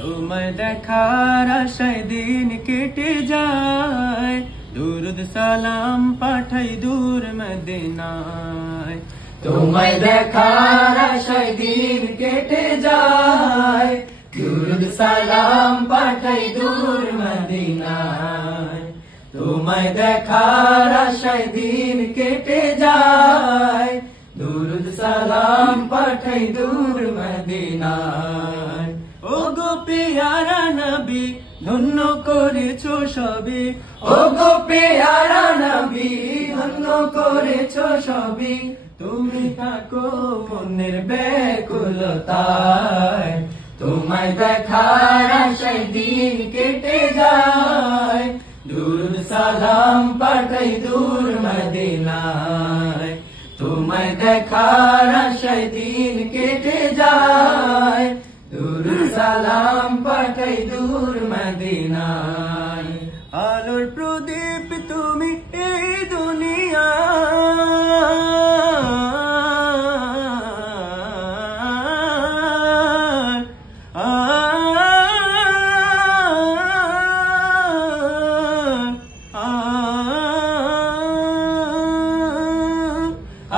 তোমায় দেখার আশায় দিন কেটে যায়, দুরুদ সালাম পাঠাই দূর মদিনায়। তোমায় দেখার আশায় দিন কেটে যায়, দুরুদ সালাম পাঠাই দূর মদিনায়। তোমায় দেখার আশায় দিন কেটে যায়, দুরুদ সালাম পাঠাই দূর মদিনায়। ও গো পেয়ারা নবী ধন্য করেছো সবই, ও গো পেয়ারা নবী ধন্য করেছো সবই। তুমি থাকো মনের ব্যাকুলতায়, তোমায় দেখার আশায় দিন কেটে যায়, দুরুদ সালাম পাঠাই দূর মদিনায়। তোমায় দেখার আশায় দিন কেটে যায়, দুরুদ সালাম পাঠাই দূর মদিনায়। আলোর প্রদীপ তুমি এই দুনিয়ায়,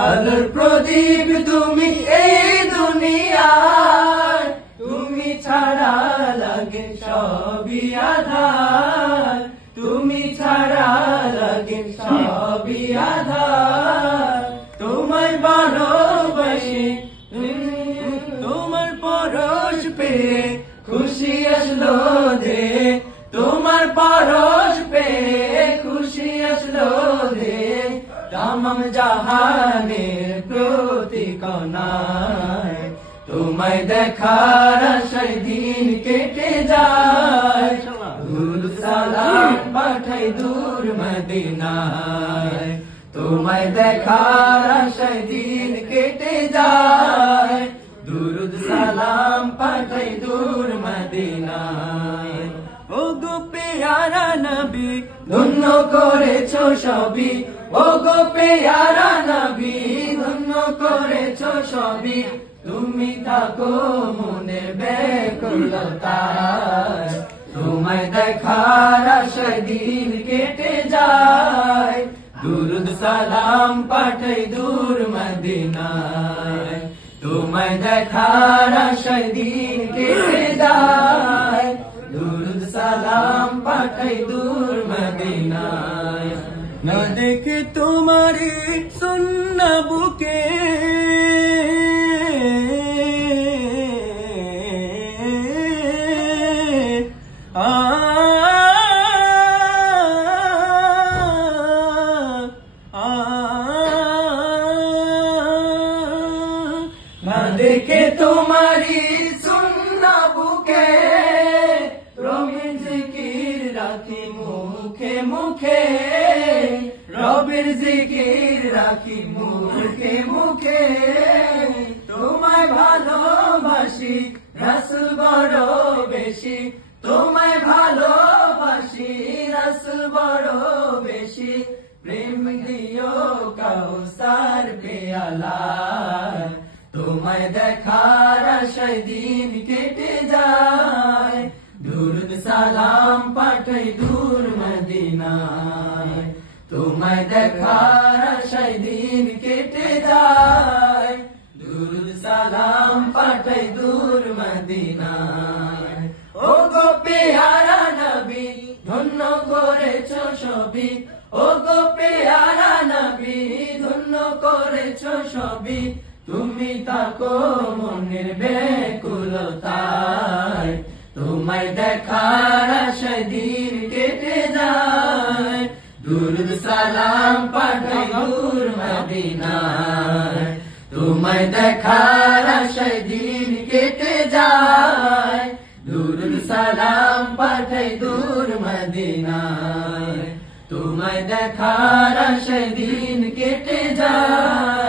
আলোর প্রদীপ তুমি এই দুনিয়ায়, তুমি ছাড়া লাগে সবই আঁধার, তুমি ছাড়া লাগে সবই আঁধার। তোমায় ভালোবাসি তোমার পরশ পেয়ে খুশি আসলো দে, তোমার পরশ পেয়ে খুশি আসলো দে। তামাম জাহানের প্রতিকণায়, তোমায় দেখার আশায় দিন কেটে যায়, দুরুদ সালাম পাঠাই দূর মদিনায়। তোমায় দেখার আশায় দিন কেটে যায়, দুরুদ সালাম পাঠাই দূর মদিনায়। ও গো পেয়ারা নবী ধন্য করেছো সবই, ও গো পেয়ারা নবী ধন্য করেছো সবই। তুমি থাকো মনের ব্যাকুলতায়, তোমায় দেখার আশায় দিন কেটে যায়, দুরুদ সালাম পাঠাই দূর মদিনায়। তোমায় দেখার আশায় দিন কেটে যায়, দুরুদ সালাম পাঠাই দূর মদিনায়। না দেখে তোমারি সুন্না বুকে না দেখে তোমারি সুন্না বুকে, রবির জিকির রাখি মুখে মুখে, রবির জিকির রাখি মুখে মুখে। তোমায় ভালোবাসি রাসূল বড় বেশি, তোমায় ভালোবাসি রাসূল বড় বেশি। প্রেম দিও কাউসার পেয়ালায়, তোমায় দেখার আশায় দিন কেটে যায়, দুরুদ সালাম পাঠাই দূর মদিনায়। তোমায় দেখার আশায় দিন কেটে যায়, দুরুদ সালাম পাঠাই দূর মদিনায়। ও গো পেয়ারা নবী ধন্য করেছো সবই, ও গো পেয়ারা নবী ধন্য করেছো সবই। তুমি থাকো মনের ব্যাকুলতায়, তোমায় দেখার আশায় দিন কেটে যায়, দুরুদ সালাম পাঠাই দূর মদিনায়। তোমায় দেখার আশায় দিন কেটে যায়, দুরুদ সালাম পাঠাই দূর মদিনায়। তোমায় দেখার আশায় দিন কেটে যায়।